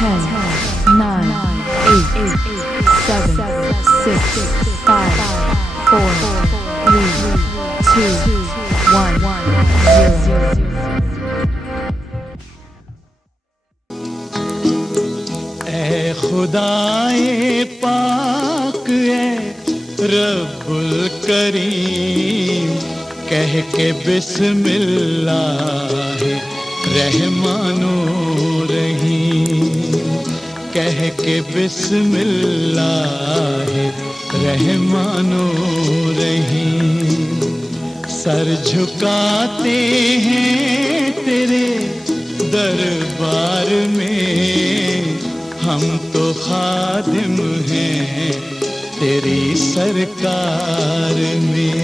10, 9, 8, 7, 6, 5, 4, 3, 2, 1, 0. ऐ खुदाए पाक ऐ रब्बुल करीम, कह के बिस्मिल्लाह रहमानो रहीम, कह के बिस्मिल्लाह रहमानो रहीम। सर झुकाते हैं तेरे दरबार में, हम तो खादिम हैं तेरी सरकार में।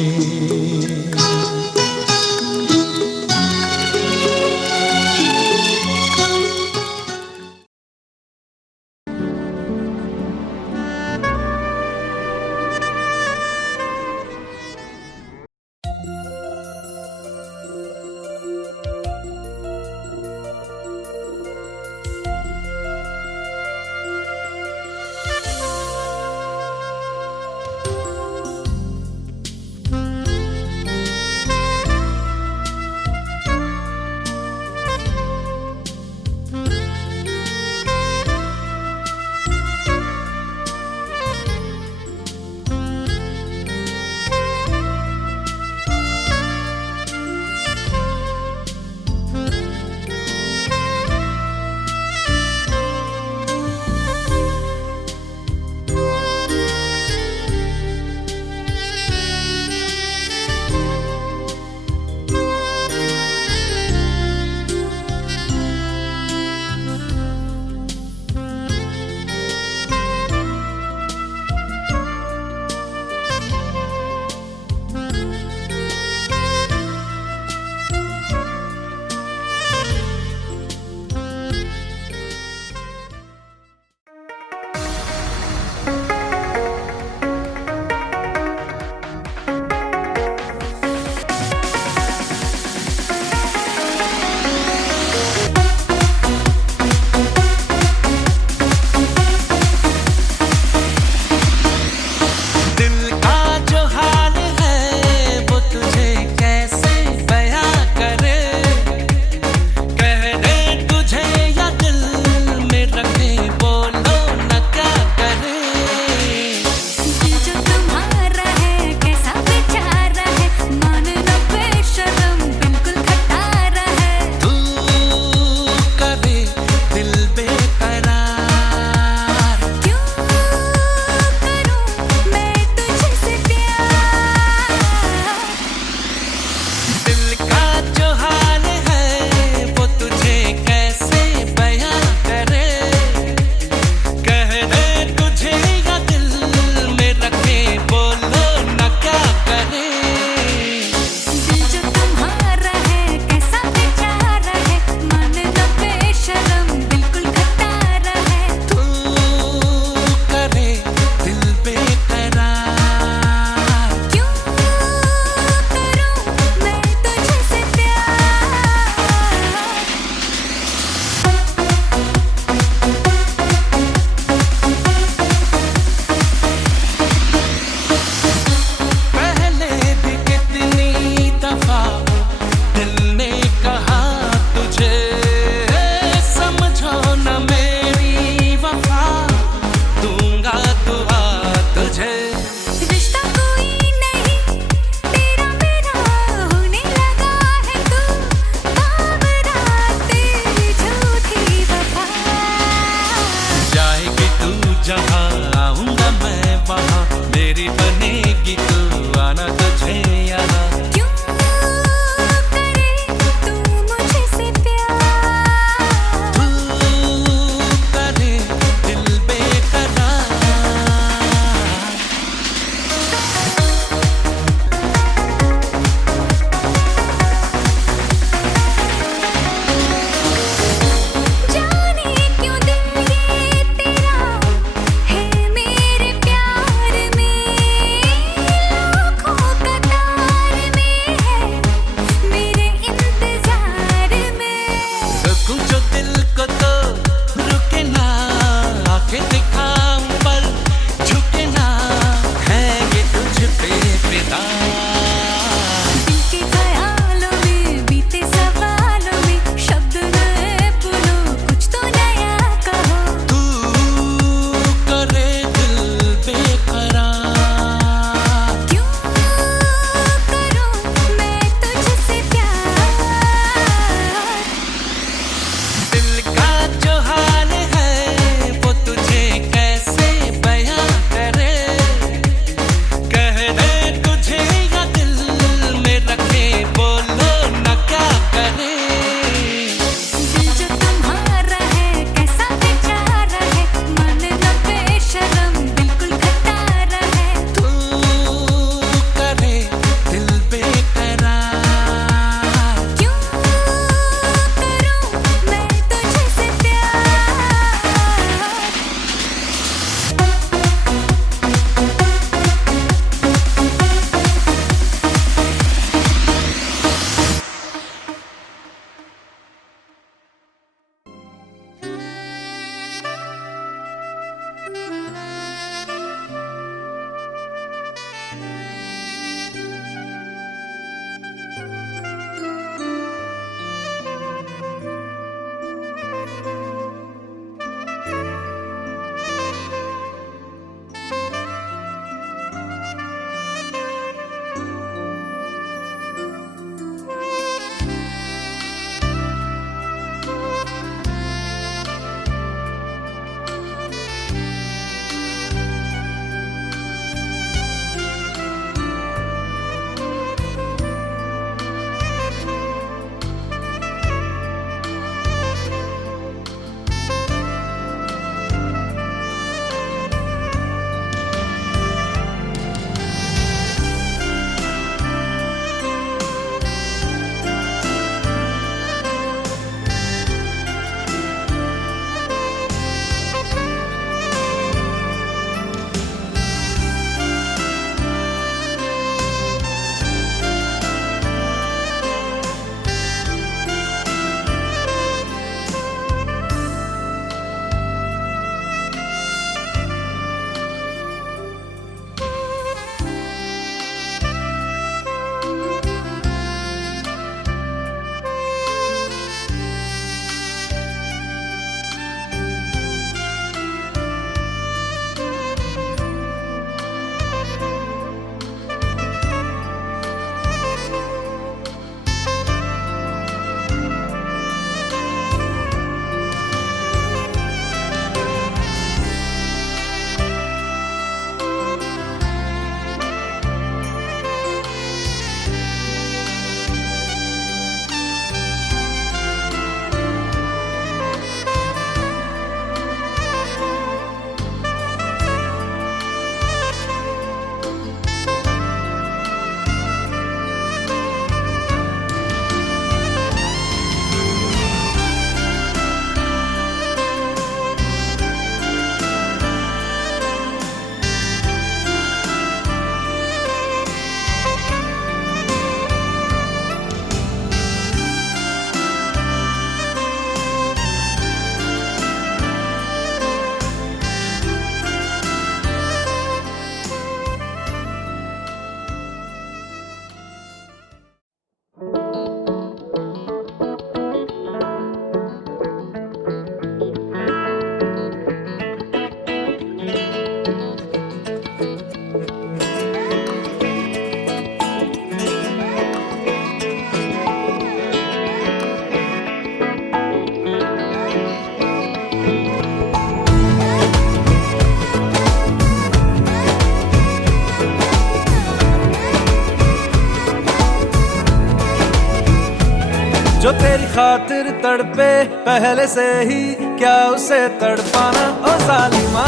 जो तेरी खातिर तड़पे पहले से ही क्या उसे तड़पाना। ओ जालिमा,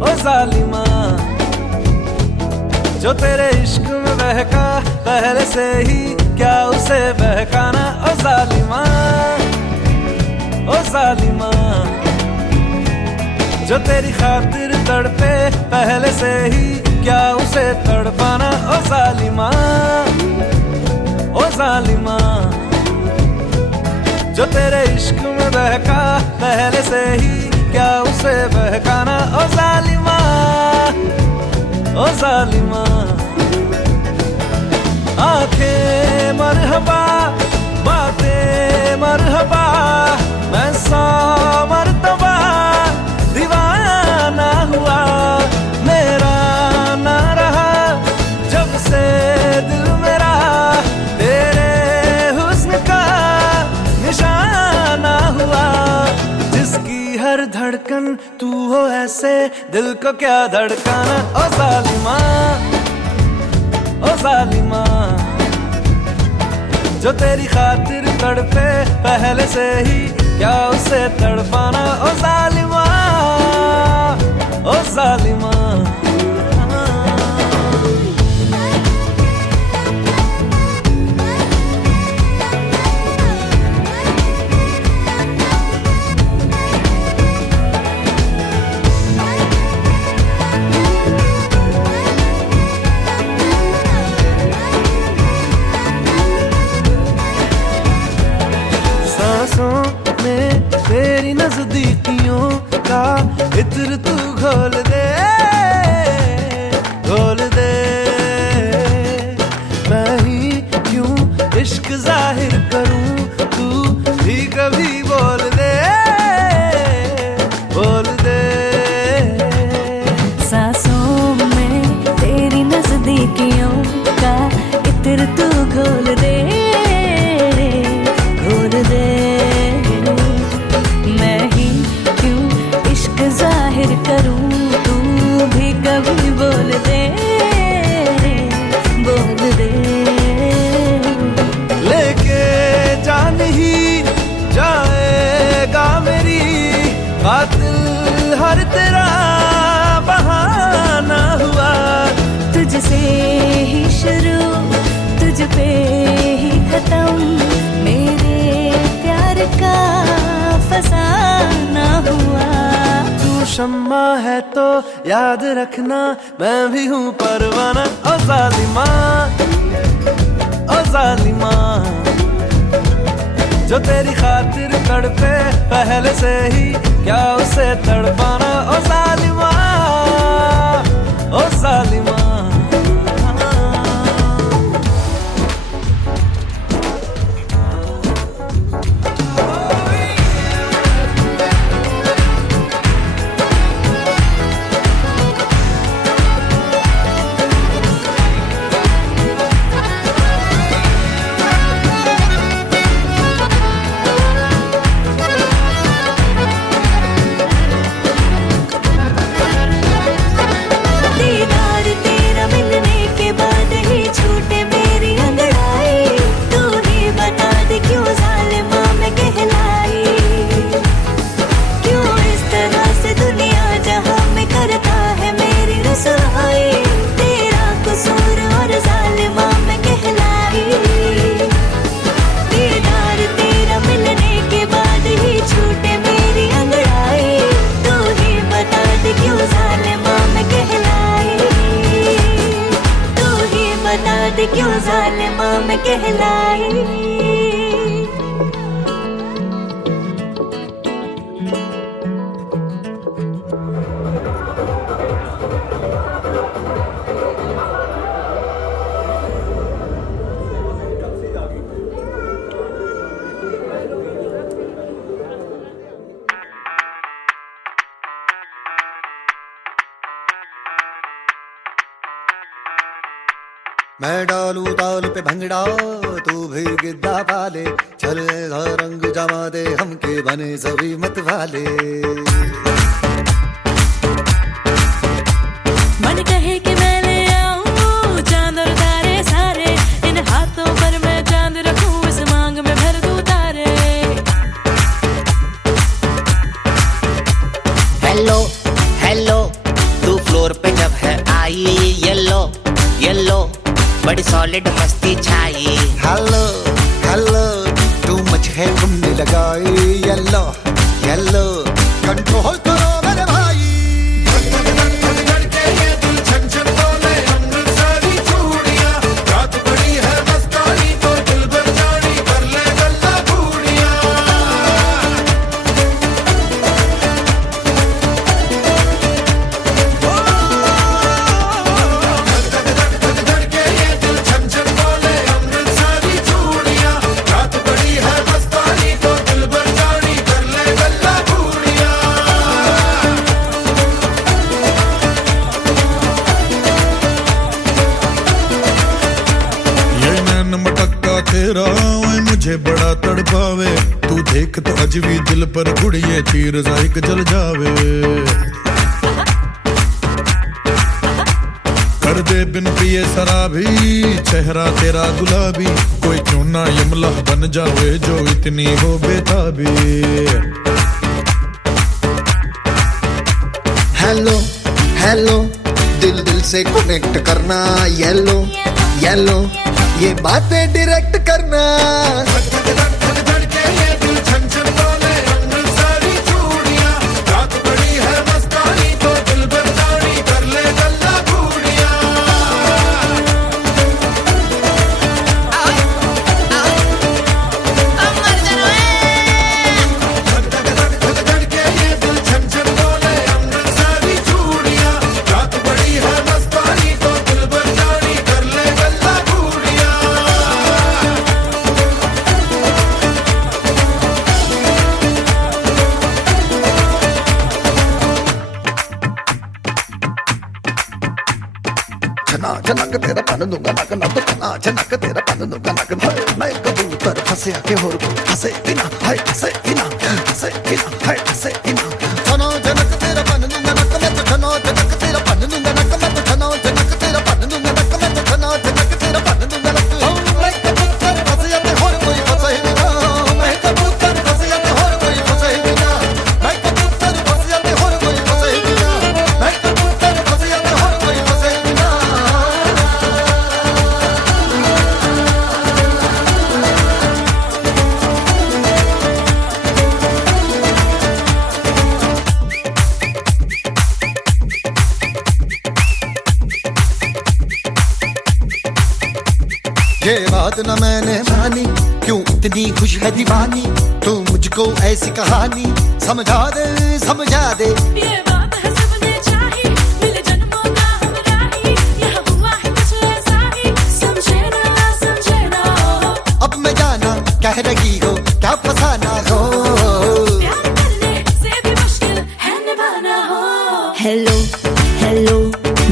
ओ जालिमा, जो तेरे इश्क में बहका पहले से ही क्या उसे बहकाना। ओ जालिमा, ओ जालिमा, जो तेरी खातिर तड़पे पहले से ही क्या उसे तड़पाना। ओ जालिमा, ओ जालिमा, जो तेरे इश्क में बहका पहले से ही क्या उसे बहकाना। ओ जालिमा, ओ जालिमा, आंखें मरहबा बातें मरहबा, मैं 100 मरतबा दीवाना हुआ। मेरा ना रहा जब से दिल मेरा तेरे हुस्न का निशाना हुआ। जिसकी हर धड़कन तू हो ऐसे दिल को क्या धड़काना। ओ जालिमा, ओ जालिमा, जो तेरी खातिर तड़पे पहले से ही क्या उसे तड़पाना। ओ जालिमा, ओ जालिमा, में तेरी नजदीकियों का इत्र तू घोल दे, घोल दे। मैं ही क्यों इश्क जाहिर करूं, तू भी कभी बोल दे, बोल दे। सांसों में तेरी नजदीकियों का इत्र तू घोल दे, घोल दे। जाहिर करूं तू भी कभी बोल दे, बोल दे। लेके जान ही जाएगा मेरी कातिल हर तेरा बहाना हुआ। तुझसे ही शुरू तुझ पे ही खत्म, मेरे प्यार का फसाना हुआ। शम्मा है तो याद रखना मैं भी हूँ परवाना। ओ जालिमा, ओ जालिमा, जो तेरी खातिर तड़पे पहले से ही क्या उसे तड़पाना। ओ जालिमा, ओ जालिमा, क्यों जालिमा मैं कहलाई। मैं डालू ताल पे भंगड़ा तू भी गिद्दा पाले, चले रंग जमा दे हमके बने सभी मत वाले। मन कहे कि मैं ले आऊं चांद और तारे सारे, इन हाथों पर मैं चांद रखूं इस सॉलिड मस्ती छाई। हेलो हेलो तू मच है तुमने लगाई येलो येलो कंट्रोल करो मेरे भाई। तेरा ओए मुझे बड़ा तड़पावे, तू देख तो अज भी दिल पर गुड़िए तीर जाइक जल जावे। कर दे बिन पिए शराबी चेहरा तेरा गुलाबी, कोई क्यों ना यमला बन जावे जो इतनी हो बेताबी। हेलो हेलो दिल दिल से कनेक्ट करना येलो येलो ये बातें डायरेक्ट करना। झनक तेरा पन दूंगा नक नक तना झनक तेरा पन दूंगा नक मैं कबूतर फंसे आके होर को हंसे बिना हाय हंसे बिना हंसे बिना हाय हंसे बिना तना झनक तेरा पन दूंगा नक मैं तो तना झनक तेरा पन दूंगा नक मैं तो तना झनक तेरा पन दूंगा नक मैं तो तना झनक तेरा पन दूंगा नक मैं कबूतर फंसे आके होर कोई फंसे बिना मैं कबूतर फंसे आके होर कोई फंसे बिना मैं कबूतर फंसे आके होर कोई फंसे बिना मैं कबूतर फंसे आके होर कोई फंसे बिना। ये बात न मैंने मानी क्यों इतनी खुश है दीवानी, तू मुझको ऐसी कहानी समझा दे। ये बात है सबने चाही, मिले जन्मों का हमरा ही, यहाँ हुआ है कुछ ऐसा ही, समझे ना अब मैं जाना कह रही हो क्या फसाना हो, प्यार करने से भी मुश्किल है निभाना हो। हेलो हेलो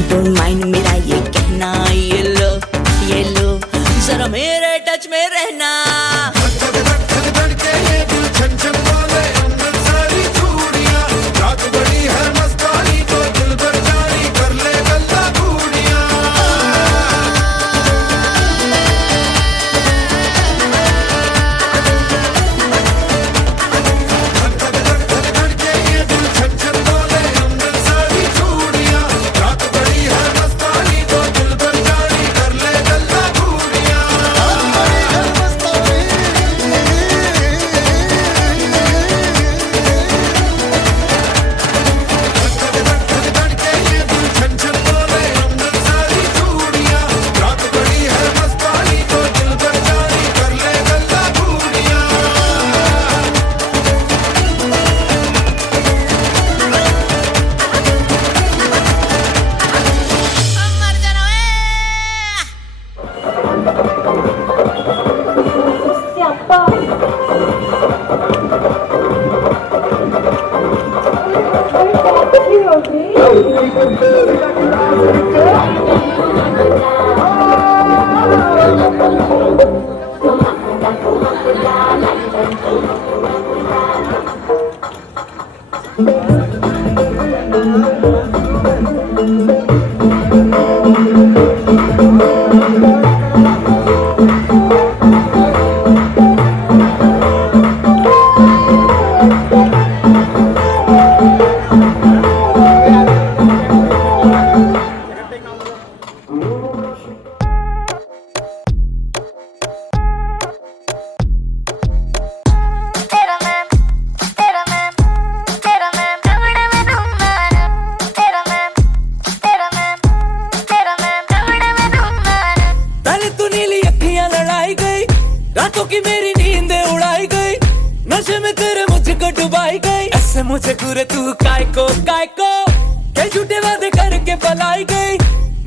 डोंट माइंड मेरा ये कहना, ये लो जरा मेरे टच में रहना। मुझे घूरे तू काय को के झूठे वादे करके पलाई गई,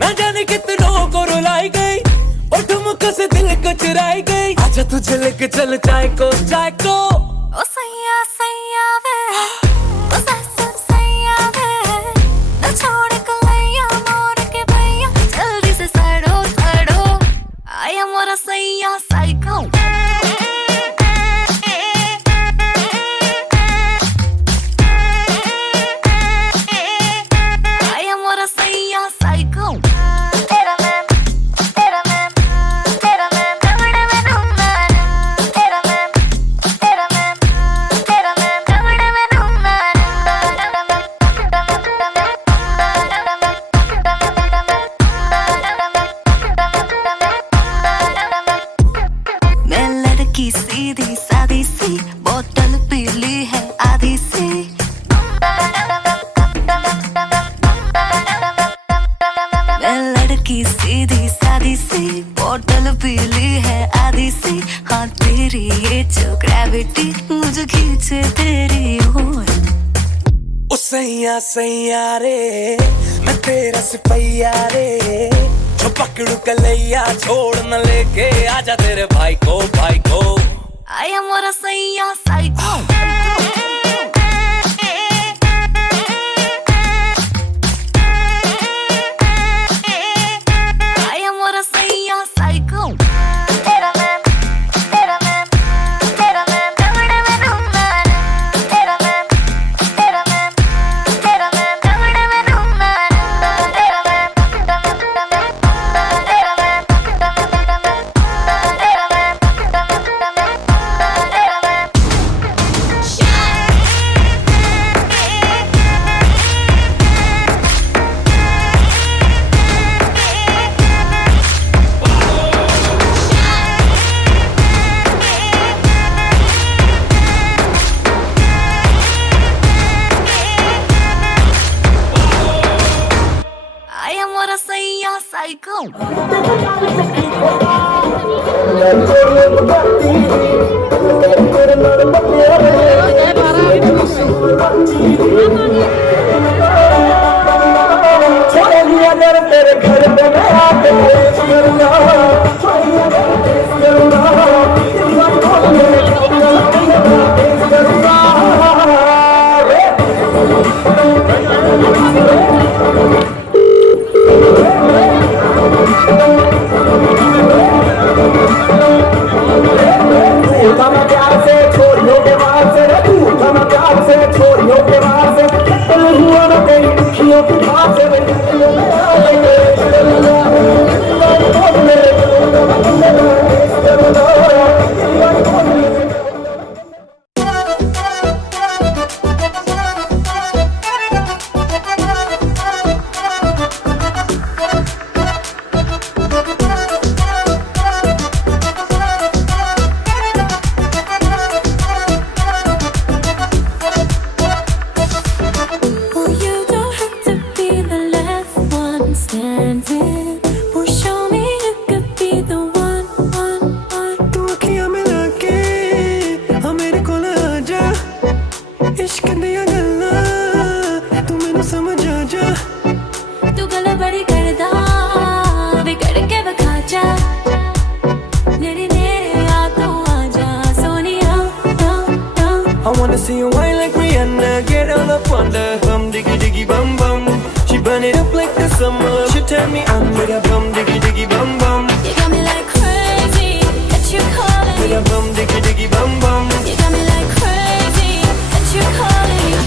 मैं जाने कितनों को रुलाई गई, और ठुमकों से दिल को चुराई गई। आजा तुझे लेके चल चाय को ओ सैया सैया वे, ओ ससुर सैया वे, न छोड़ कलैया मोर के भैया, जल्दी से सड़ो सड़ो, आया मोरा सैया साइको। आया मोरा सैया साइको। तेरा मैम तेरा मैम तेरा मैम दबड़े में ढूंढना, तेरा मैम तेरा मैम तेरा मैम दबड़े में ढूंढना। मैं लड़की सीधी सादी सी, बोतल पीली है आधी सी। मैं लड़की सीधी सादी सी, बोतल पीली है आधी सी। हाँ तेरी ये जो ग्रेविटी मुझे खींचे तेरी ओर। ओ सैया सैया रे, मैं तेरा सिपैया रे, जो पकड़ू कलैया छोड़ न लेके आजा तेरे भाई को आया मोरा सैया साइको। आया मोरा सैया साइको। तेरा मैम तेरा मैम तेरा मैम दबड़े में ढूंढना, तेरा मैम तेरा मैम तेरा मैम दबड़े में ढूंढना। तेरा मैम तेरा मैम तेरा मैम आया मोरा सैया psycho. I wanna see you whine like Rihanna, get all up on the bum diggy diggy bum bum. She burn it up like the summer. She turn me on with a bum diggy diggy bum bum. You got me like crazy, that you calling. With a bum diggy diggy bum bum. You got me like crazy, that you calling.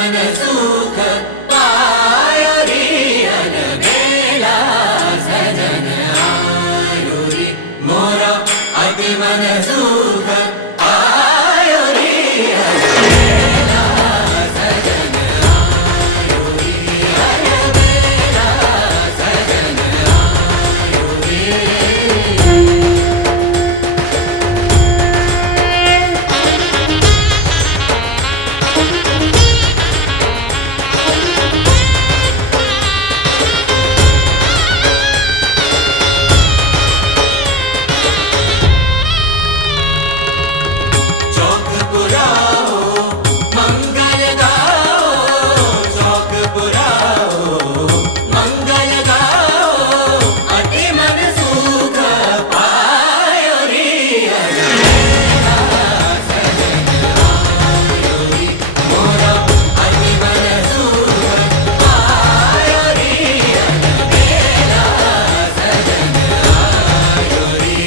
मन सुख पायो रे अलबेला सजन आयो रे मोरा अति मन सुख पायो रे अलबेला सजन आयो रे अलबेला सजन आयो रे चौक पुराओ मंगल गाओ चौक पुराओ मंगल गाओ अति मन सुख पायो रे अलबेला सजन आयो रे मोरा अति मन सुख पायो रे अलबेला सजन आयो रे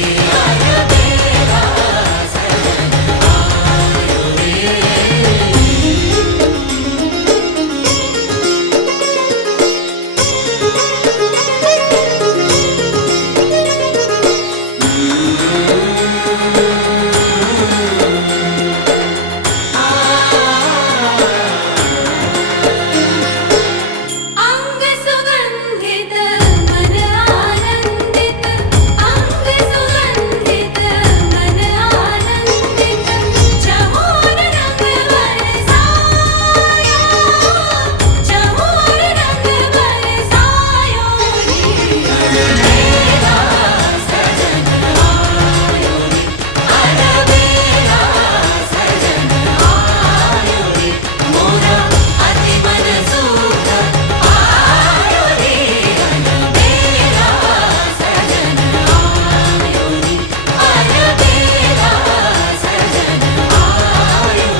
अलबेला सजन आयो रे अंग सुगंधित मन आनंदित अंग सुगंधित मन आनंदित चहोर रंग बरसायो चहोर रंग बरसायो रे अलबेला सजन आयो रे अलबेला सजन आयो रे मोरा अति मन सुख पायो रे अलबेला सजन आयो रे अलबेला सजन आयो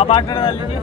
आप पार्टनर डाल लीजिए।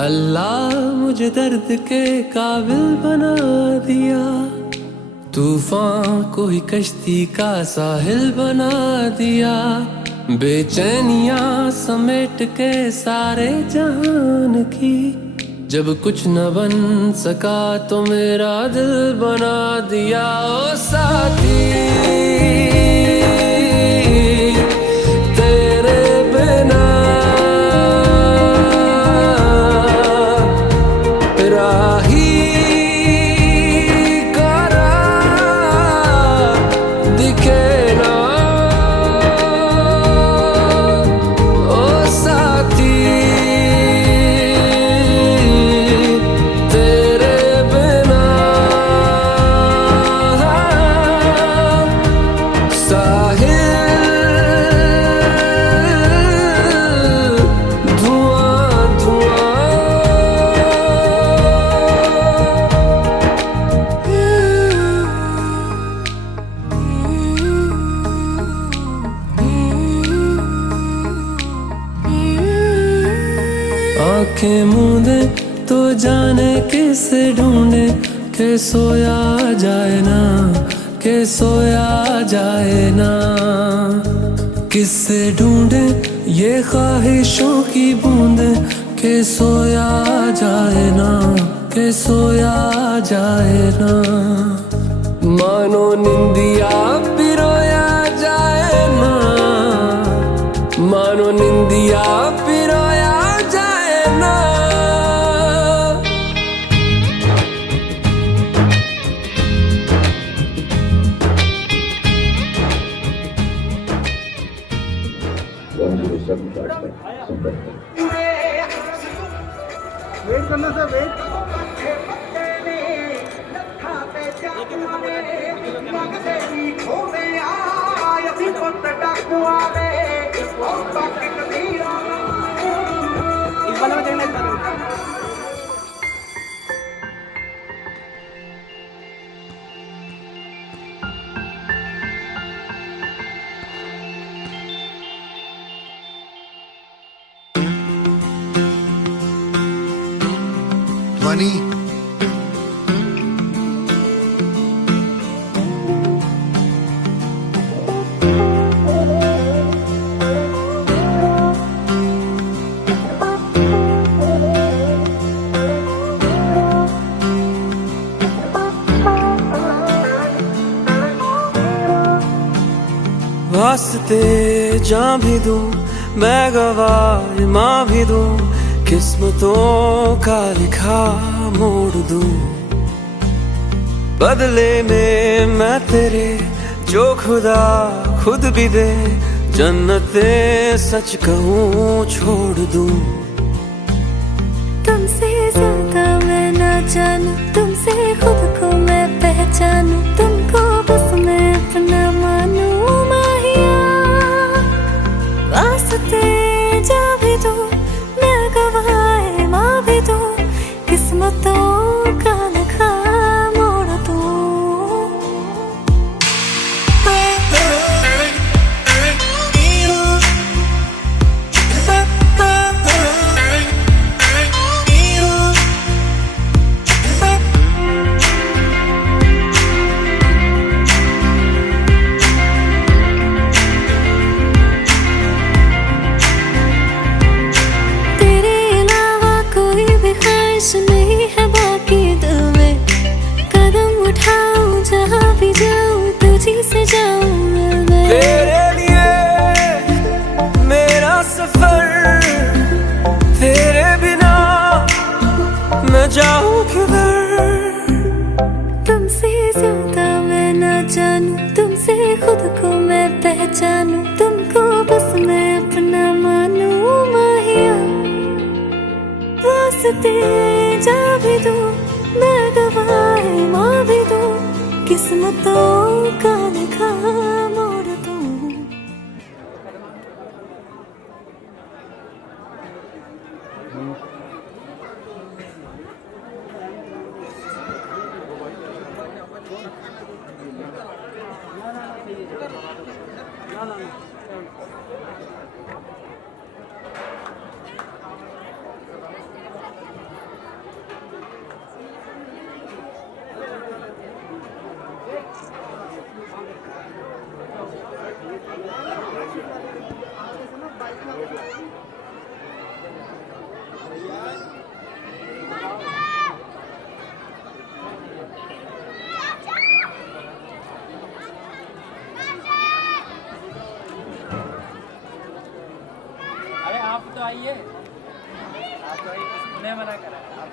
अल्लाह मुझे दर्द के काबिल बना दिया, तूफान को ही कश्ती का साहिल बना दिया। बेचैनियां समेट के सारे जहान की, जब कुछ न बन सका तो मेरा दिल बना दिया। ओ साथी तेरे बिना राही करा दिखे ना। ओ साथी तेरे बिना आंखें मूंदे तो जाने किसे ढूंढे के सोया जाए ना, के सोया जाए ना। किससे ढूंढे ये ख्वाहिशों की बूंदे के सोया जाए ना, के सोया जाए ना। मानो निंदिया पिरोया जाए ना, मानो निंदिया पिरोया जाए ना। वेट करना सर, वेट। इस वाले में देखना, इस वाले में। ध्वनि वास्ते जां भी दूं मैं गवाह माँ भी दूं, किस्मतों का लिखा मोड़ दूं। बदले में मैं तेरे जो खुदा खुद भी दे, जन्नते सच कहूँ छोड़ दूं। तुमसे ज्यादा मैं ना जानूं, तुमसे खुद को मैं पहचानूं, तुमको बस मैं अपना मानूं माहिया। वास्ते जा भी दूं मैं गवाह माँ भी दूं, किस्मतों का लिखा मोड़ दूं। तेरे अलावा कोई भी ख्वाहिश नहीं है बाकी दिल में, कदम उठाऊं जहाँ भी जाऊं तुझी से जाऊं मिलने। तेरे लिए मेरा सफर, तेरे बिना मैं जाऊं किधर। तुमसे ज्यादा मैं ना जानूं, तुमसे खुद को मैं पहचानूं, तुमको बस मैं अपना मानूं माहिया। वास्ते जा भी दूं मैं गवाह माँ भी दूं, किस्मतों का लिखा मोड़ दूं। अरे आप तो आइए, आप तो आइए, उन्हें मना करा आप।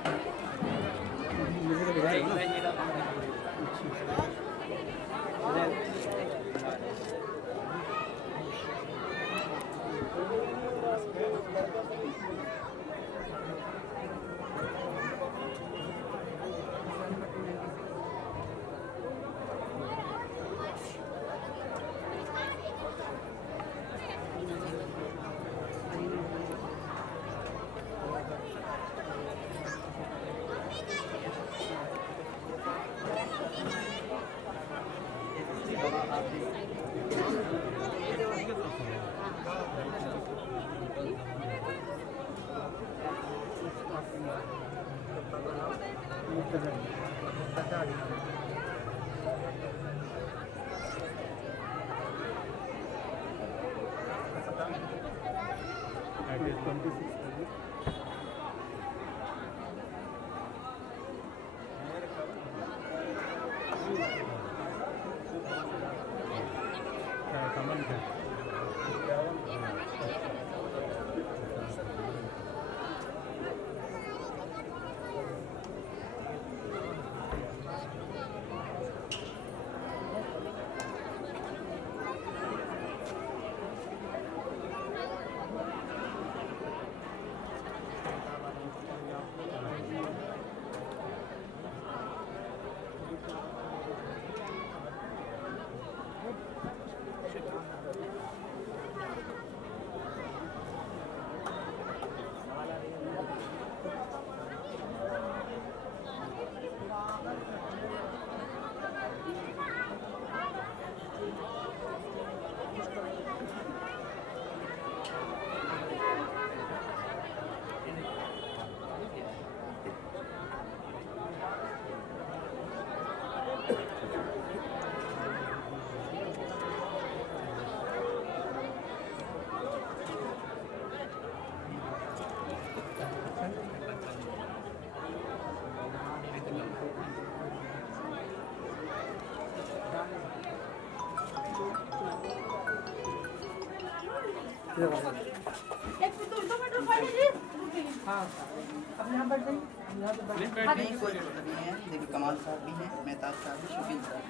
नहीं कोई दिक्कत नहीं है। देखिए कमाल साहब भी हैं, मेहताब साहब भी, शकील साहब।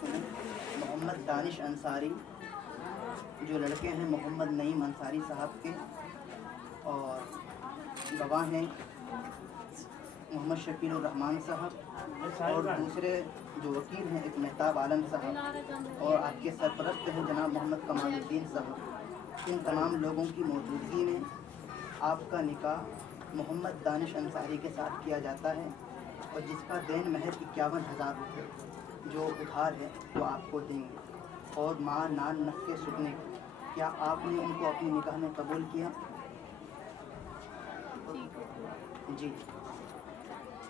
सुने, मोहम्मद दानिश अंसारी जो लड़के हैं मोहम्मद नईम अंसारी साहब के, और गवाह हैं मोहम्मद शकील रहमान साहब, और दूसरे जो वकील हैं एक मेहताब आलम साहब, और आपके सरपरस्त हैं जनाब मोहम्मद कमालुद्दीन साहब। इन तमाम लोगों की मौजूदगी में आपका निकाह मोहम्मद दानिश अंसारी के साथ किया जाता है, और जिसका देन महज 51,000 रुपये जो उधार है वो आपको देंगे, और माँ नान नक्के सुखने। क्या आपने उनको अपने निकाह में कबूल किया? जी।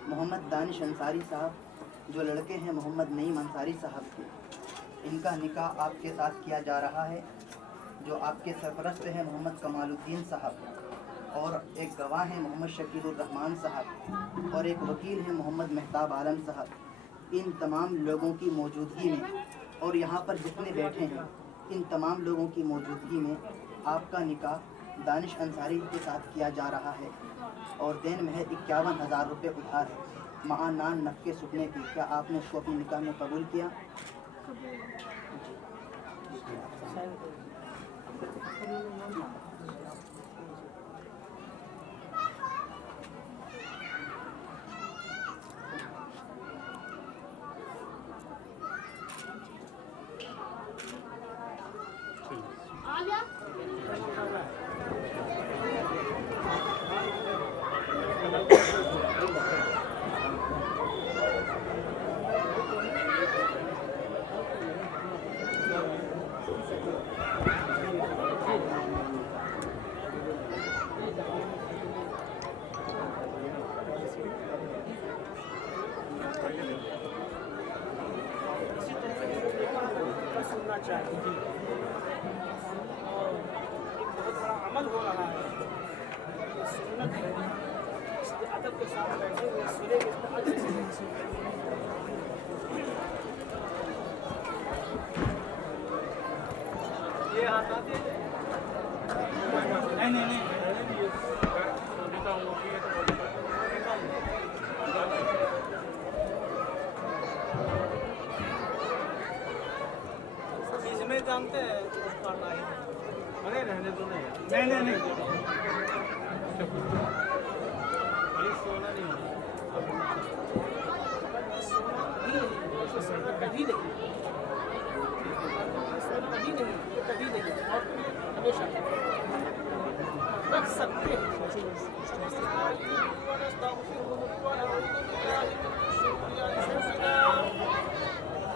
मोहम्मद दानिश अंसारी साहब जो लड़के हैं मोहम्मद नईम अंसारी साहब के, इनका निकाह आपके साथ किया जा रहा है। जो आपके सरपरस्त हैं मोहम्मद कमालुद्दीन साहब, और एक गवाह हैं मोहम्मद शकील रहमान साहब, और एक वकील हैं मोहम्मद मेहताब आलम साहब। इन तमाम लोगों की मौजूदगी में, और यहाँ पर जितने बैठे हैं इन तमाम लोगों की मौजूदगी में आपका निकाह दानिश अंसारी के साथ किया जा रहा है, और देन महज 51,000 रुपये उधार है माँ नान नक्के सुखने की। क्या आपने उसको अपने निकाह में कबूल किया? सुनना चाहिए और एक बहुत बड़ा अमल हो रहा है, सुन्नत है। इसलिए अदब के साथ बैठे हुए सुनेंगे तो अच्छे से सुनेंगे। ये हाथ आते नहीं इसमें जानते हैं अरे रहने दो नहीं सोना नहीं सोना कभी नहीं कभी नहीं और हमेशा रख सकते हैं।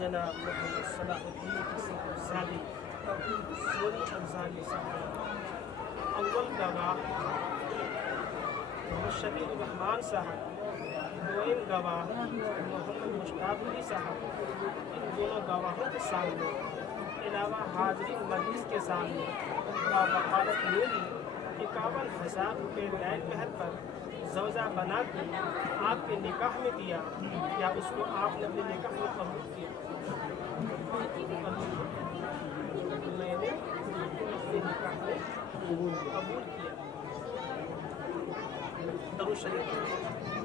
जनाब मोहम्मद सलाहुद्दीन सादी सोनी अंसारी साहब अव्वल गवाह मोहम्मद शफीक रहमान साहब दोम गवाह मोहम्मद मुश्ताक अली साहब इन दोनों गवाहों के सामने अलावा हाज़रीन मजलिस के सामने वकालत मेरी 51,000 रुपये नए महल पर ज़ौजा बना कर आपके निकाह में दिया या उसको आपने अपने निकाह में कबूल किया? मैंने अपने निकाह में कबूल किया। दरूद शरीफ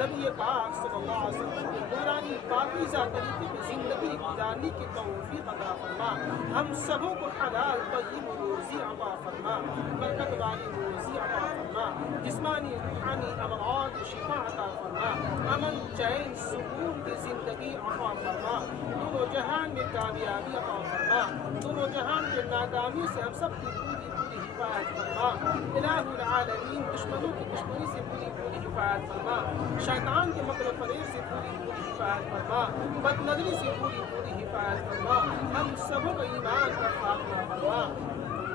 नबी पाक सल्लल्लाहु अलैहि वसल्लम की नूरानी पाकीज़ा तरीके की ज़िंदगी गुजारने की तौफीक अता फरमा हम सबों को हलाल तय्यब रोज़ी अता फरमा बरकत वाली रोज़ी अता फरमा जिस्मानी रूहानी अमराद शिफा अता फरमा अमन चैन सुकून की ज़िंदगी अता फरमा दोनों जहान में कामयाबी अता फरमा दोनों जहान के नाकामी से हम सब की पूरी हिफाजत फरमा इलाहुल आलमीन दुश्मनों की दुश्मनी से पूरी हिफाजत फरमा शैतान के मकर फरेब से पूरी हिफाजत फरमा बदनजरी से पूरी हिफाजत फरमा हम सबों को ईमान का खात्मा फरमा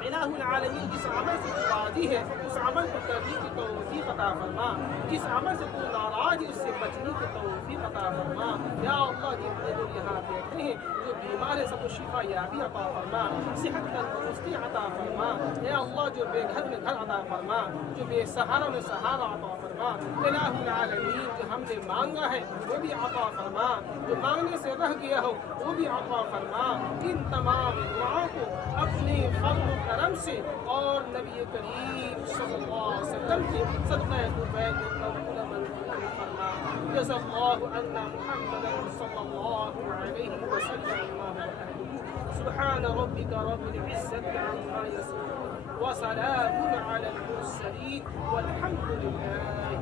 इलाहुल आलमीन जिस अमल से तू राज़ी है उस अमल को करने की तौफीक अता फरमा जिस अमल से तू नाराज़ है उससे बचने की तौफीक अता फरमा या अल्लाह जितने लोग यहाँ बैठे हैं जो बीमार है सबको शिफा याबी अता फरमा सेहत तंदुरुस्ती अता फरमा या अल्लाह जो बेघर में घर अता फरमा जो बेसहारा में सहारा अता फरमा इलाहुल आलमीन जो हमने मांगा है वो भी अता फरमा जो मांगने से रह गया हो वो भी अता फरमा इन तमाम दुआओं को अपने फज़्ल करम से और नबी करीम सल्लल्लाहु अलैहि वसल्लम के सदक़े कुर्बान फरमा वजज़ल्लाहु अन्ना मुहम्मदन सल्लल्लाहु अलैहि वसल्लम सुब्हान रब्बिका रब्बिल इज़्ज़ति अम्मा यसिफून व सलामुन अलल मुरसलीन वल्हम्दुलिल्लाहि।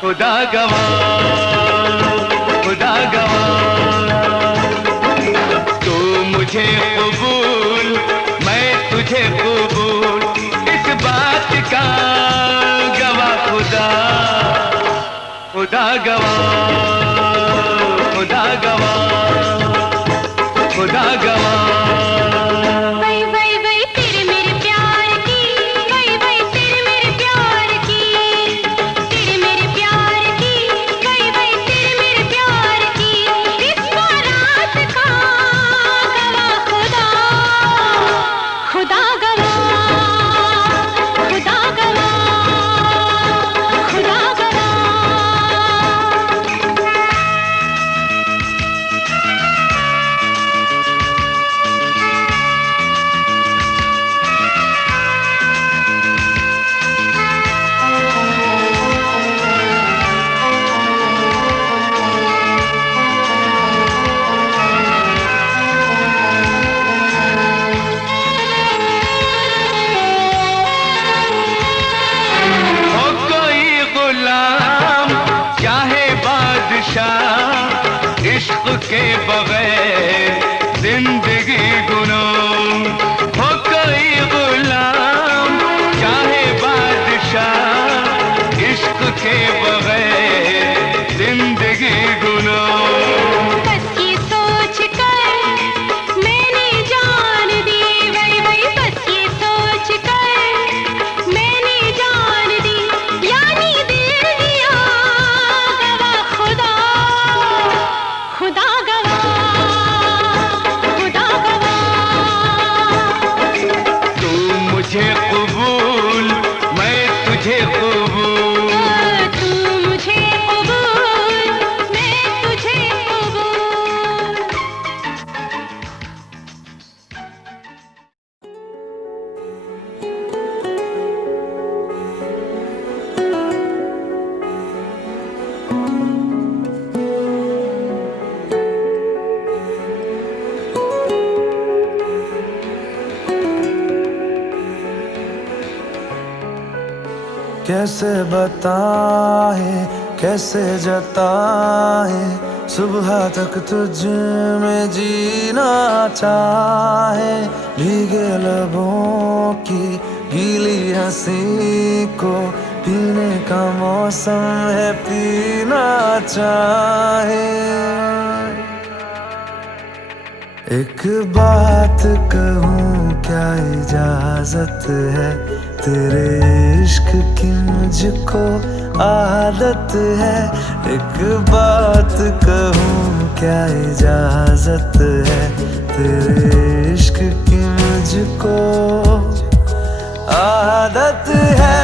खुदा गवाह, खुदा गवाह, तू मुझे कबूल, मैं तुझे कबूल, इस बात का गवाह खुदा, खुदा गवाह, खुदा गवाह, खुदा गवाह। इश्क के बगैर जिंदगी गुनाह, हो कोई गुलाम चाहे बादशाह, इश्क के बगैर जिंदगी गुनाह। कैसे बताए कैसे जताए, सुबह तक तुझ में जीना चाहे, भीगे लबों की गीली हंसी को पीने का मौसम है, पीना चाहे। एक बात कहूँ क्या इजाजत है, तेरे इश्क की मुझको आदत है। एक बात कहूँ क्या इजाजत है, तेरे इश्क की मुझको आदत है।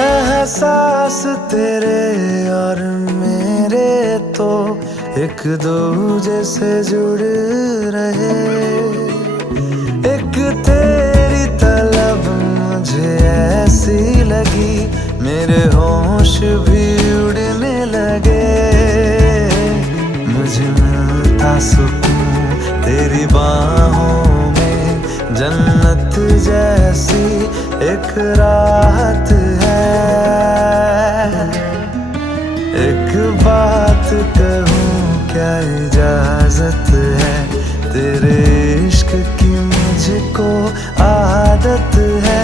एहसास तेरे और मेरे तो एक दूजे से जुड़ रहे, एक तेरी तलब मुझे ऐसी लगी, मेरे होश भी उड़ने लगे। मुझे मिलता सुकून तेरी बाहों में, जन्नत जैसी एक राहत है। एक बात कहूँ क्या इजाजत है, तेरे इश्क की मुझको आदत है।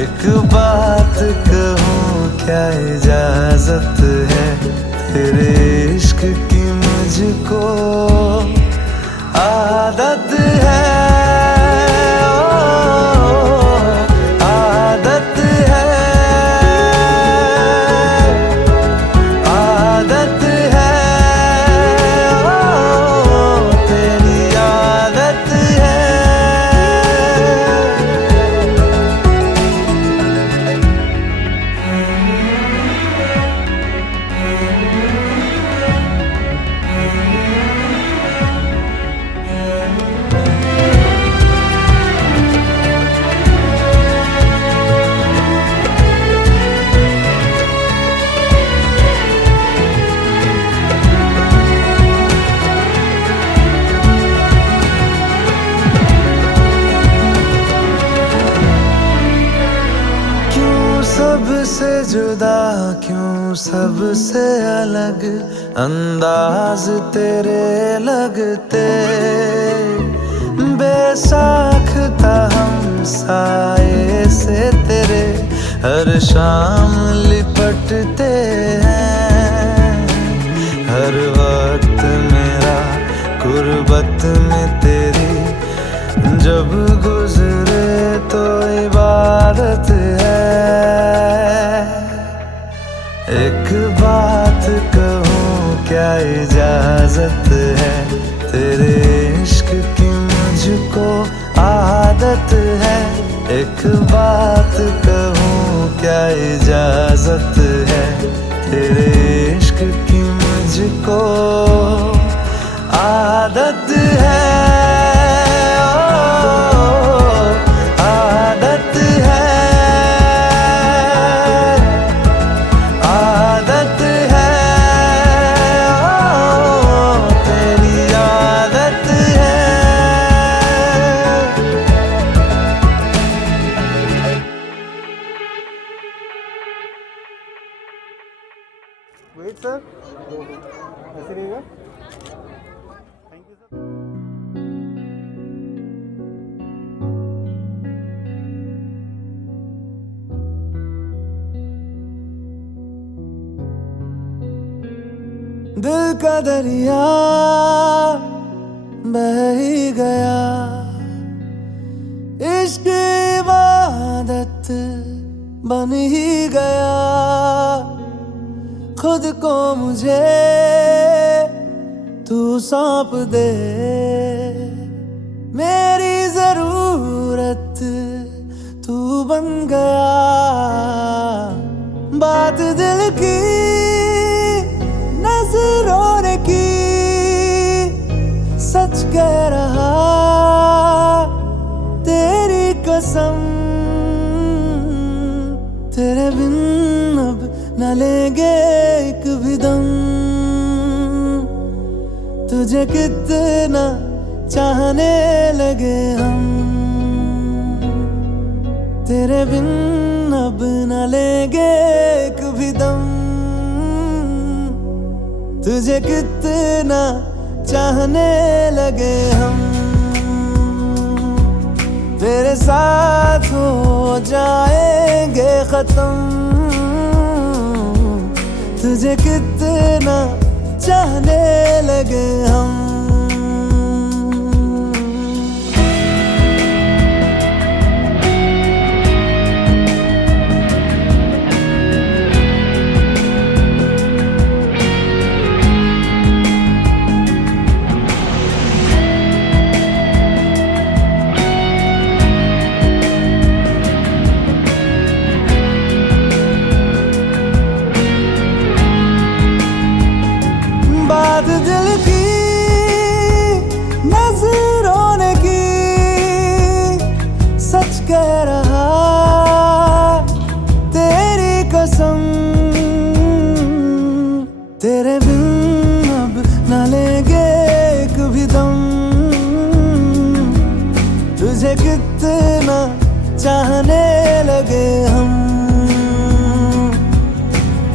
एक बात कहूँ क्या इजाजत है, तेरे इश्क की मुझको आदत है। सबसे जुदा क्यों सबसे अलग अंदाज तेरे लगते। बेसाख था हम साए से तेरे, हर शाम लिपटते हैं। हर वक्त मेरा गुर्बत में तेरी, जब गुजरे तो इबादत है। एक बात कहूँ क्या इजाजत है, तेरे इश्क की मुझको आदत है। एक बात कहूँ क्या इजाजत है, तेरे इश्क की मुझको आदत है। वेट सर, ऐसे रहेगा। Thank you sir. दिल का दरिया बह ही गया, इश्क इबादत बन ही गया। खुद को मुझे तू सौंप दे, मेरी जरूरत तू बन गया। बात दिल की नजरों ने की, सच कह रहा तेरी कसम। तेरे बिन अब न लेंगे एक भी दम, तुझे कितना चाहने लगे हम। तेरे बिन अब न लेंगे एक भी दम, तुझे कितना चाहने लगे हम। तेरे साथ हो जाएंगे खत्म, तुझे कितना चाहने लगे हम। बात दिल की लगे हम,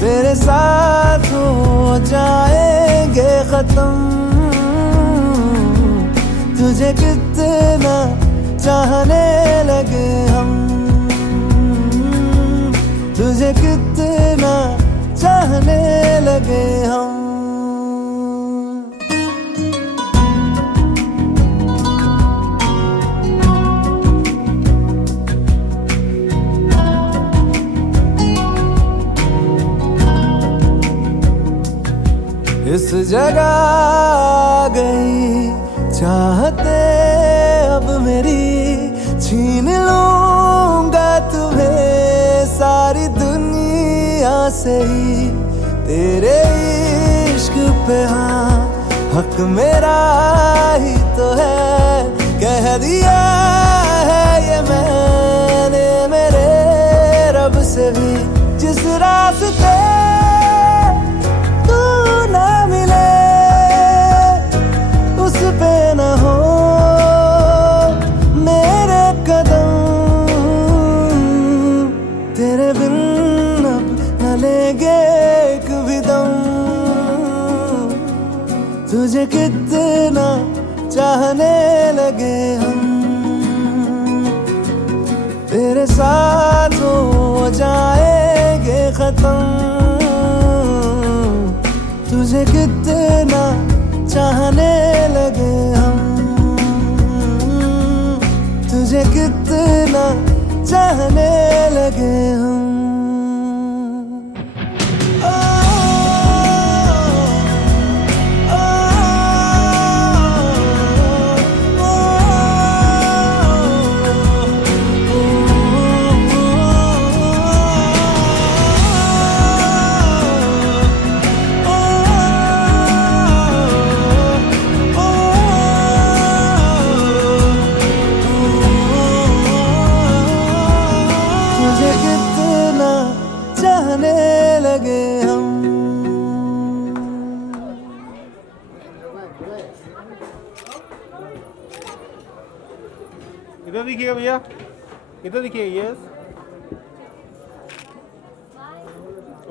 तेरे साथ हो जाएंगे खत्म। तुझे कितना चाहने लगे हम, तुझे कितना चाहने लगे हम। इस जगह आ गई चाहते अब मेरी, छीन लूंगा तुम्हें सारी दुनिया से ही। तेरे इश्क पे हाँ हक मेरा ही तो है, कह दिया है ये मैंने मेरे रब से भी। जिस रास्ते तू ना मिले उस पे न हो मेरे कदम, तेरे बिन अब न लेंगे एक भी दम। तुझे कितना चाहने लगे हम, तेरे साथ हो जाएंगे खत्म। तुझे कितना चाहने लगे हम, तुझे कितना चाहने लगे हम। लगे हम। इधर देखिएगा भैया, इधर देखिए। Yes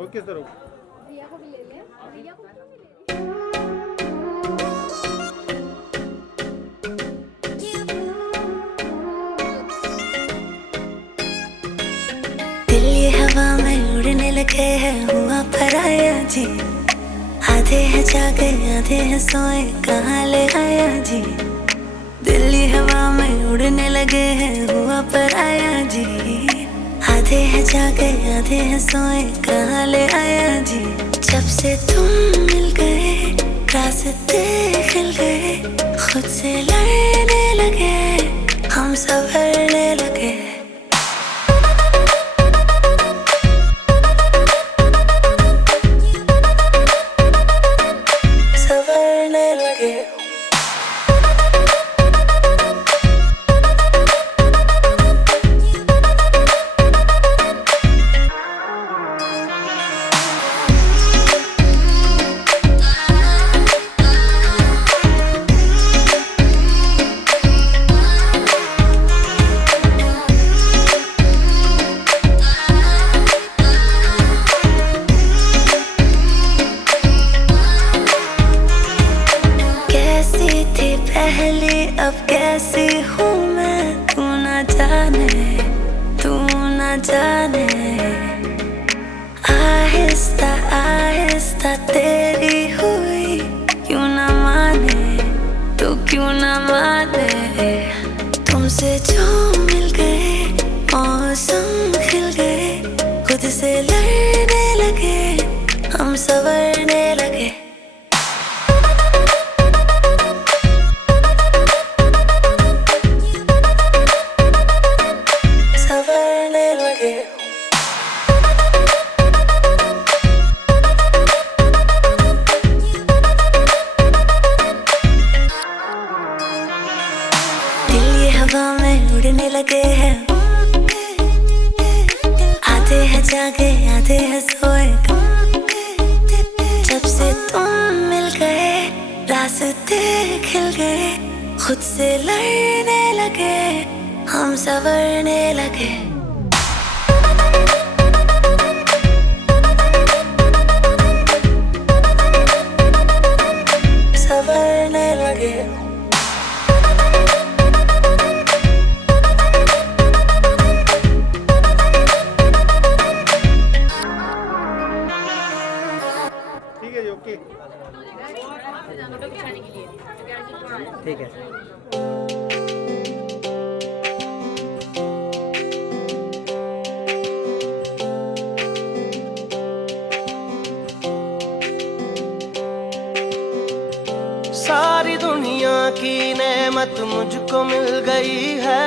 okay sir. भैया को भी ले ले, भैया को दिल ये हवा में उड़ने लगे हैं, हुआ पराया जी। आधे हैं जागे आधे हैं सोए, कहाँ ले आया जी। दिल ये हवा में उड़ने लगे हैं, हुआ पराया जी। आधे हैं जागे आधे हैं सोए, कहाँ ले आया जी। जब से तुम मिल गए रास्ते खिल गए, खुद से लड़ने लगे हम संवरने लगे। अब कैसी हूँ मैं, तू ना जाने, तू ना जाने। आहिस्ता आहिस्ता तेरी हुई, क्यों ना माने, तू क्यों ना माने। तुमसे जो मिल गए मौसम खिल गए, खुद से लड़ने लगे हम संवरने लगे। उड़ने लगे हैं, आधे हैं जागे आधे हैं सोए। जब से तुम मिल गए रास्ते खिल गए, खुद से लड़ने लगे हम संवरने लगे। ठीक है। सारी दुनिया की नेमत मुझको मिल गई है,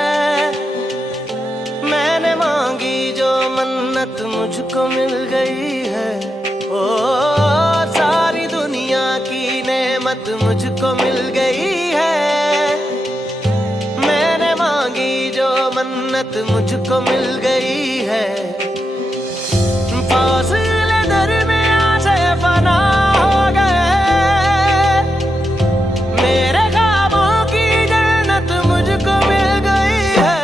मैंने मांगी जो मन्नत मुझको मिल गई है। ओ सारी दुनिया की नेमत मुझको मिल गई है, मैंने मांगी जो मन्नत मुझको मिल गई है। फासले दरमियां से फना हो गए, मेरे ख्वाबों की जन्नत मुझको मिल गई है।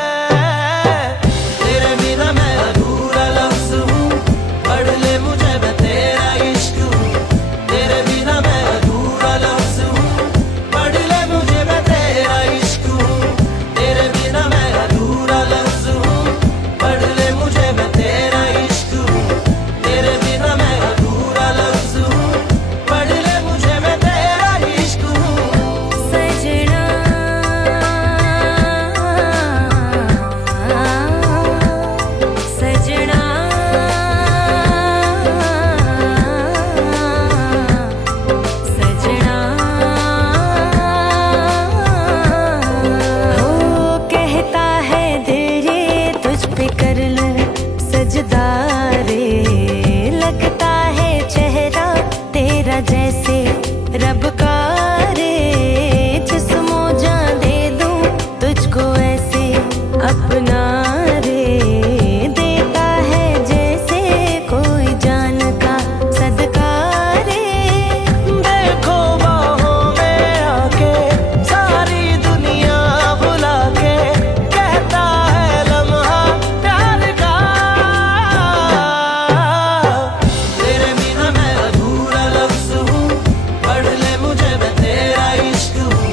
तेरे बिना मैं अधूरा लफ्ज़ हूँ, पढ़ ले मुझे मैं तेरा इश्क हूँ। तेरे बिना मैं अधूरा लफ्ज़ हूँ, पढ़ ले मुझे मैं तेरा इश्क हूँ। तेरे बिना मैं अधूरा लफ्ज़ हूँ, पढ़ ले मुझे मैं तेरा इश्क हूँ। तेरे बिना मैं अधूरा लफ्ज़ हूँ, पढ़ ले मुझे मैं तेरा इश्क हूँ। सजना सजना सजना हो कहता है दिल ये तुझ पे कर लूं सजदा रे, लगता है चेहरा तेरा जैसे रब का रे, जिस्मो जान दे दूं तुझको ऐसे अपना रे, देता है जैसे कोई जान का सदका रे। देखो बाहों में आके सारी दुनिया भुला के, कहता है लम्हा प्यार का। तेरे बिना मैं अधूरा लफ्ज़ हूँ, पढ़ ले मुझे मैं तेरा इश्क हूँ।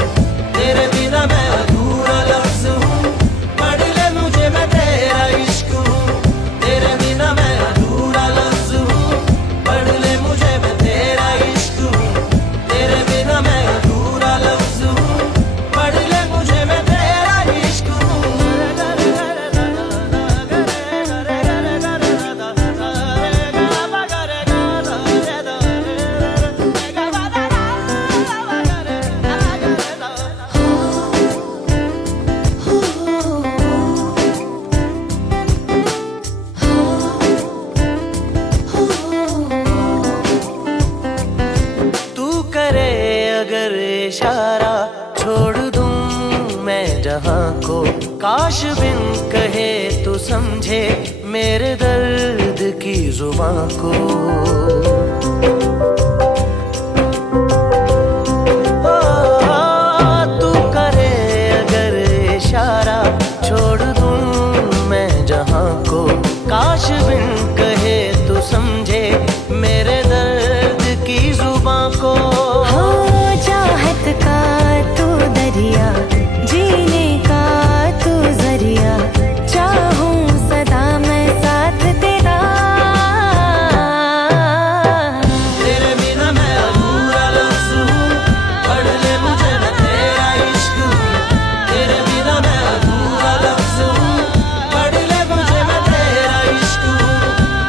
तेरे बिना मैं अधूरा लफ्ज़ हूँ, पढ़ ले मुझे मैं तेरा इश्क हूँ। तेरे बिना मैं अधूरा लफ्ज़ हूँ, पढ़ ले मुझे मैं तेरा इश्क हूँ। तेरे बिना मैं अधूरा लफ्ज़ हूँ, पढ़ ले मुझे मैं तेरा इश्क तू करे अगर इशारा, छोड़ दूं मैं जहां को। काश बिन कहे तू समझे मेरे दर्द की जुबां को। तू करे अगर इशारा, छोड़ दूं मैं जहां को। काश बिन कहे तू समझे मेरे दर्द की जुबां को। हो चाहत का तू दरिया, जीने का तू जरिया, चाहूं सदा मैं साथ तेरा। तेरे बिना मैं अधूरा लफ्ज़ हूँ, पढ़ ले मुझे मैं तेरा इश्क हूँ। तेरे बिना मैं अधूरा लफ्ज़ हूँ, पढ़ ले मुझे मैं तेरा इश्क हूँ।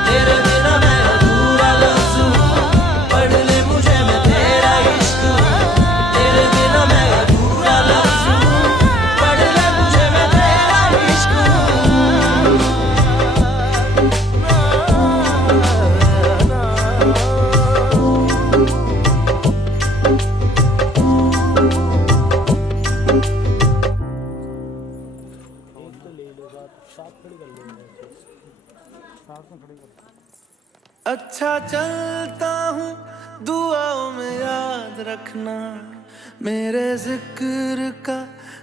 तेरे बिना मैं अधूरा लफ्ज़ हूँ, पढ़ ले मुझे मैं तेरा इश्क हूँ। तेरे बिना मैं अधूरा लफ्ज़ हूँ, पढ़ ले मुझे मैं तेरा इश्क अच्छा चलता हूँ दुआओं में याद रखना, मेरे जिक्र का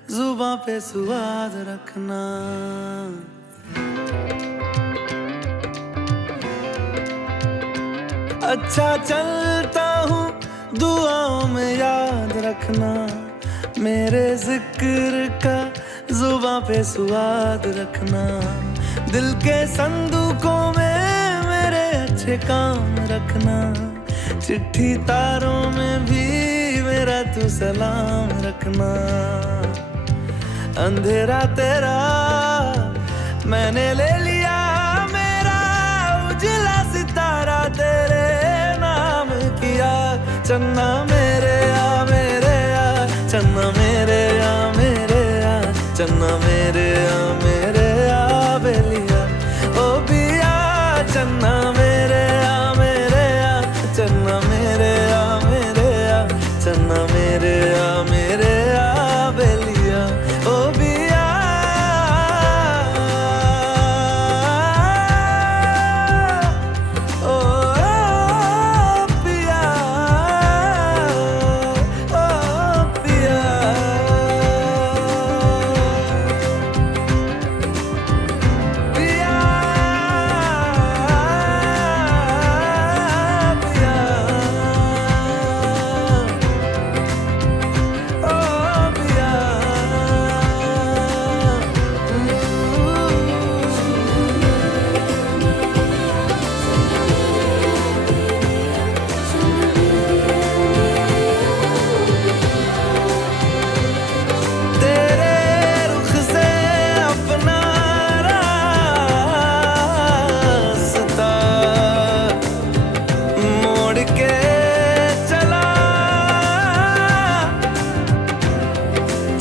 जुबां पे स्वाद रखना। अच्छा चलता हूँ दुआओं में याद रखना, मेरे जिक्र का जुबां पे स्वाद रखना। दिल के संदूकों में मेरे अच्छे काम रखना, चिट्ठी तारों में भी मेरा तू सलाम रखना। अंधेरा तेरा मैंने ले लिया, मेरा उजला सितारा तेरे नाम किया। चन्ना मेरे आ मेरे आ, चन्ना मेरे आ मेरे आ, चन्ना मेरे आ मेरे आ बेलिया ओ बिया। चन्ना मेरे आ मेरे आ, चन्ना मेरे आ मेरे आ, चन्ना मेरे आ मेरे आ बेलिया ओ बिया। ओ पिया ओ पिया।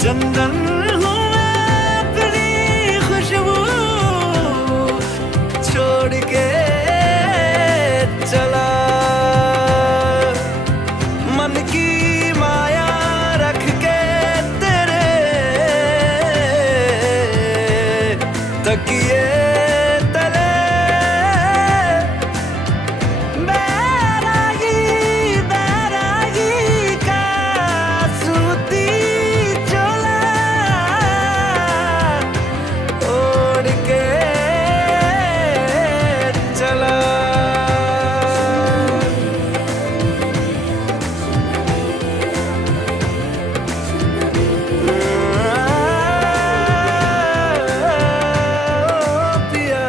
चंदन हूँ मैं अपनी खुशबू छोड़ के चला। मन की माया रख के तेरे तकिए तले बैरागी बैरागी का सूती ओढ़ के चला। पिया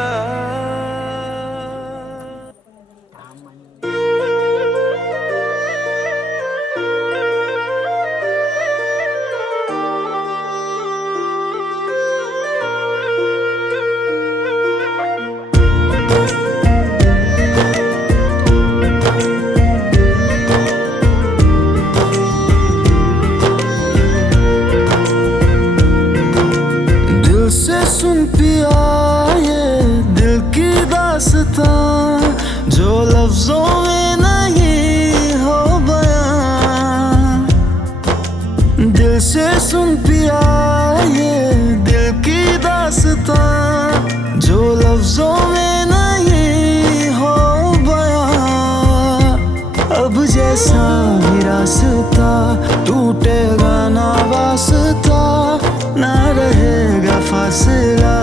दिल से सुन पिया ये दिल की दास्तां, जो लफ्जों में नहीं हो बयां। दिल से सुन पिया ये दिल की दास्तां, जो लफ्जों में नहीं हो बयां। अब जैसा भी रास्ता टूटेगा ना वास्ता, ना रहेगा फासला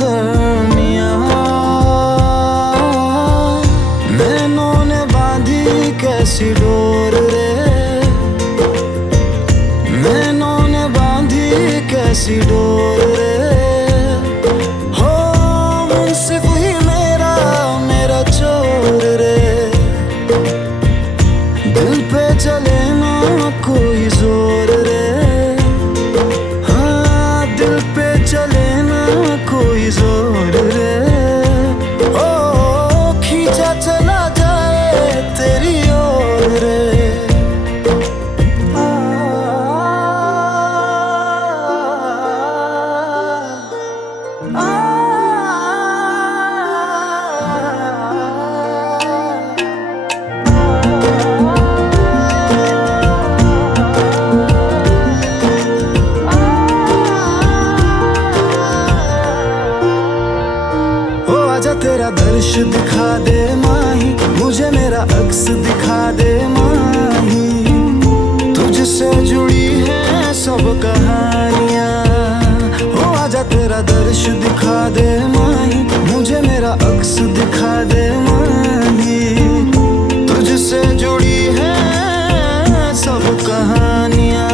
दरमियां। नैनों ने बांधी कैसी डोर रे, नैनों ने बांधी कैसी डोर रे। हो मुंसिफ ही मेरा मेरा चोर रे, दिल पे चले ना कोई जोर रे। हाँ दिल पे चले ना कोई जोर रे। ओ खींचा चला जाए तेरी ओर रे। आजा तेरा दर्श दिखा दे माही, मुझे मेरा अक्स दिखा दे माही। तुझसे जुड़ी है सब कहानियाँ। ओ आजा तेरा दर्श दिखा दे माही, मुझे मेरा अक्स दिखा दे माही। तुझसे जुड़ी है सब कहानियाँ।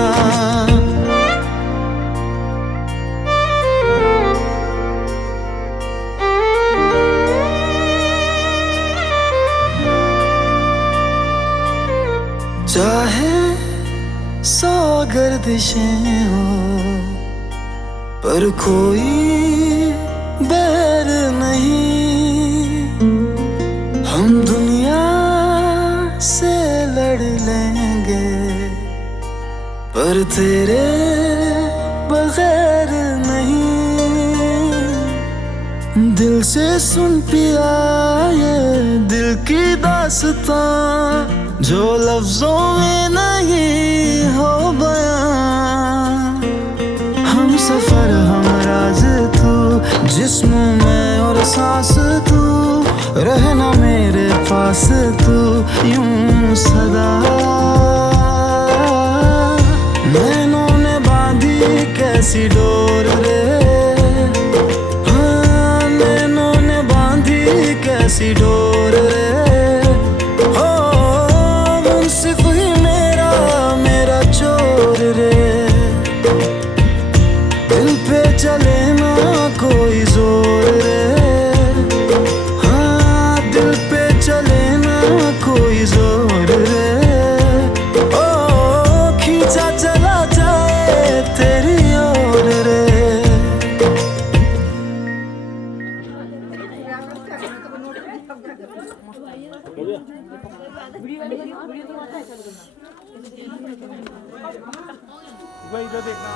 चाहे गर्दिशें हो पर कोई बैर नहीं। हम दुनिया से लड़ लेंगे पर तेरे बगैर नहीं। दिल से सुन पिया ये दिल की दास्तां जो लफ्जों में नहीं हो बयां। हम सफर हम राज तू जिस्म में और सांस तू रहना मेरे पास तू यूं सदा। नैनों ने बांधी कैसी डोर रे, हाँ नैनों ने बांधी कैसी डोर रे। हो मुंसिफ ही मेरा चोर रे। दिल पे चले ना कोई जोर रे, हाँ दिल पे चले ना कोई जोर रे। ओ खींचा चला जाए तेरी ओर रे। भाई इधर देखना।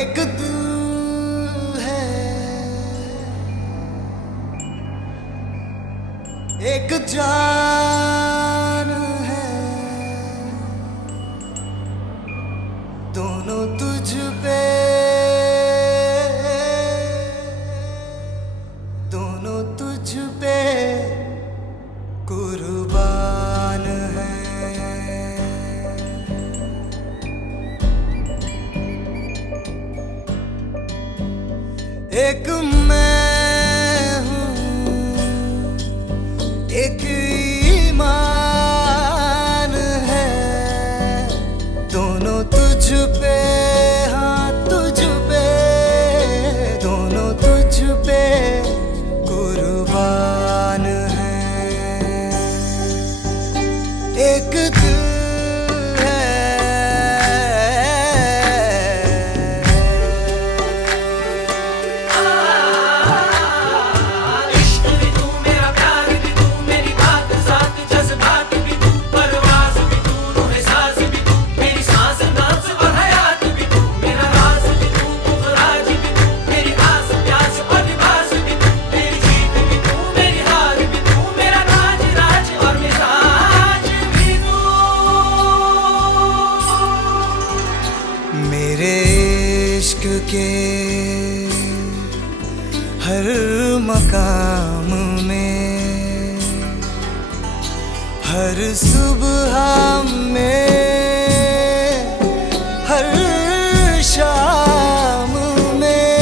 एक तू है एक जान है दोनों तुझ पे कुर्बान है। एक मैं हूँ एक ईमान है दोनों तुझ पे, हाँ तुझ पे, दोनों तुझ पे कुर्बान है। एक दिल के हर मकाम में हर सुबह में हर शाम में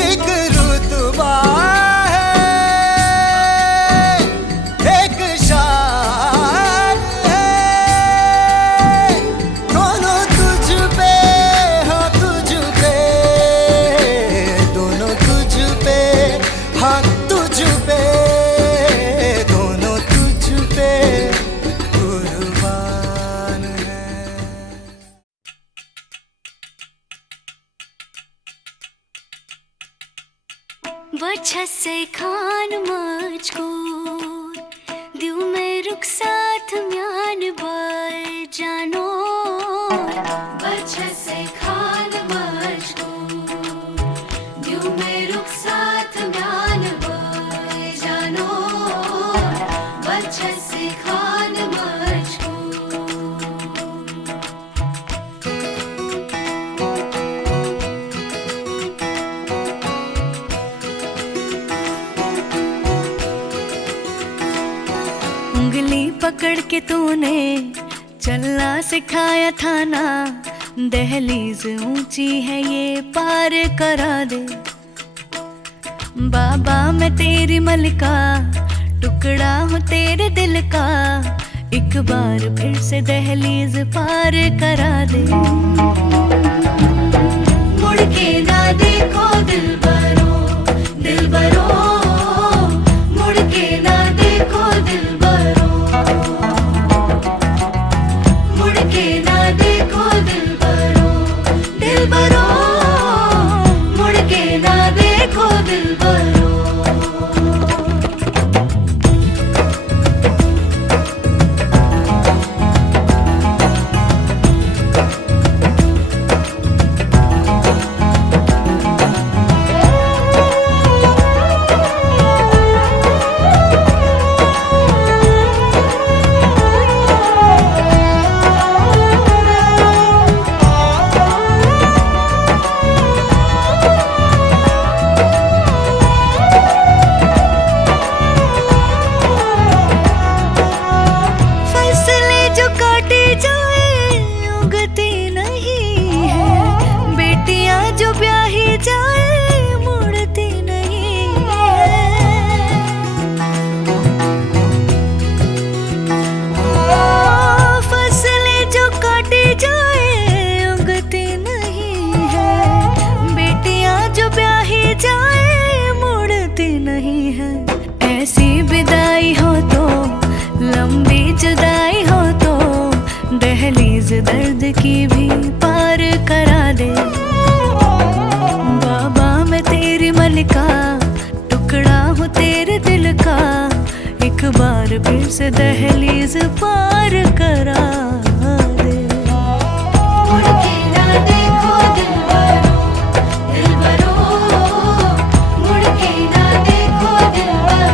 एक रुतबा है एक शान है दोनों तुझ पे, हाँ तुझ पे, दोनों तुझ पे कुर्बान है। वजह से खान मजकूर दिल में रुखसात म्यान बाय जानो। वजह से खान मजकूर दिल में रुखसात म्यान बाय जानो। वजह से खान उंगली पकड़ के तूने चलना सिखाया था ना। दहलीज ऊंची है ये पार करा दे। बाबा मैं तेरी मलिका टुकड़ा हूँ तेरे दिल का। एक बार फिर से दहलीज पार करा दे। मुड़ के ना देखो दिलबरो, दिलबरो, मुड़ के ना देखो दिलबरो, मुड़ के ना देखो दिलबरो, दिलबरो, मुड़ के ना देखो दिलबरो। दर्द की भी पार करा दे। बाबा मैं तेरी मलिका, टुकड़ा हूँ तेरे दिल का, एक बार फिर से दहलीज पार करा दे। मुड़ के ना देखो दिलबरो, दिलबरो, मुड़ के ना देखो दिलबरो,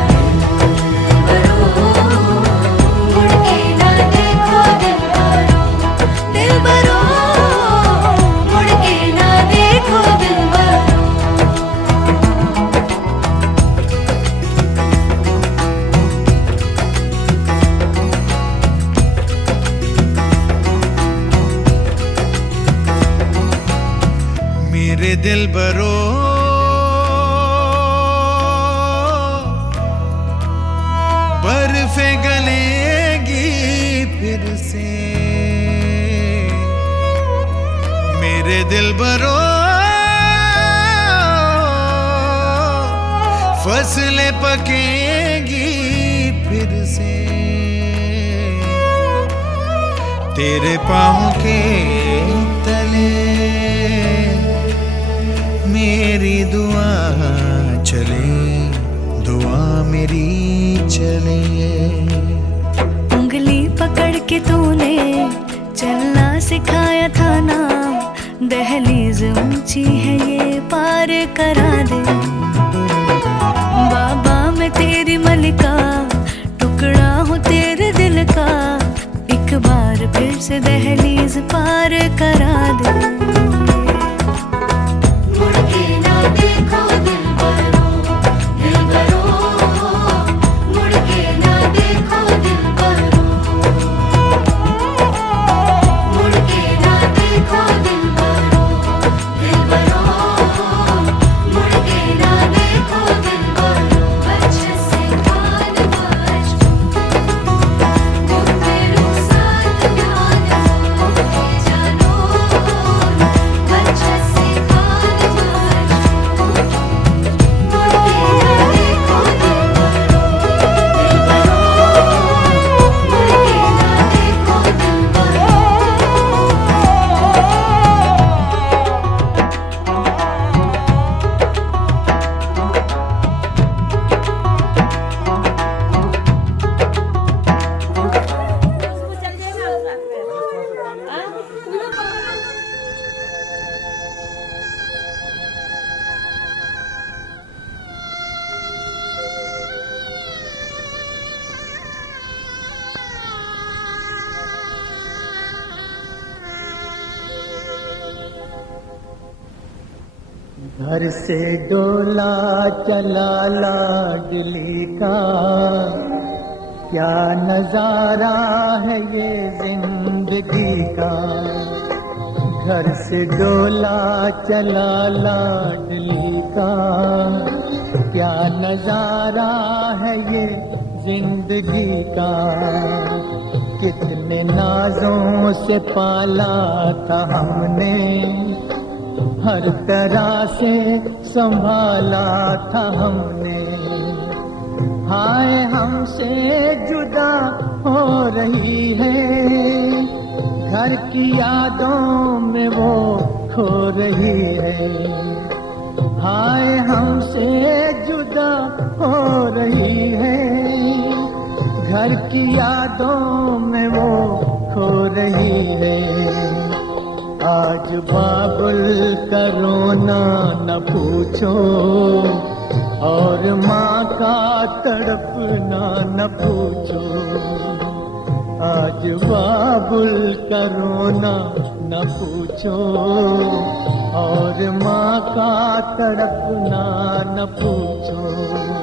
मुड़ के ना देखो दिलबरो, दिलबरो, मुड़ के ना देखो दिलबरो। मेरे दिलबरो बर्फे गलेगी फिर से, मेरे दिलबरो फसलें पकेगी फिर से, तेरे पाँव के तले मेरी दुआ चले, दुआ मेरी चले। उंगली पकड़ के तूने चलना सिखाया था ना, दहलीज ऊंची है ये पार करा दे। बाबा मैं तेरी मलिका, टुकड़ा हूँ तेरे दिल का, एक बार फिर से दहलीज पार करा दे। मुड़ के ना देखो दिलबरो, दिलबरो, मुड़ के ना देखो दिलबरो, मुड़ के ना देखो दिलबरो, दिलबरो, मुड़ के ना देखो दिलबरो। अच्छे से कान बाज तेरे साथ ध्यान जानो, अच्छे से कान बाज मुड़ के ना देखो दिलबरो, दिलबरो, मुड़ के ना देखो दिलबरो। घर से डोला चला लाडली का, क्या नजारा है ये जिंदगी का। घर से डोला चला लाडली का, क्या नजारा है ये जिंदगी का। कितने नाजों से पाला था हमने, हर तरह से संभाला था हमने। हाय हमसे जुदा हो रही है, घर की यादों में वो खो रही है। हाय हमसे जुदा हो रही है, घर की यादों में वो खो रही है। आज बाबुल का रोना न पूछो, और माँ का तड़पना न पूछो। आज बाबुल का रोना न पूछो, और माँ का तड़पना न पूछो।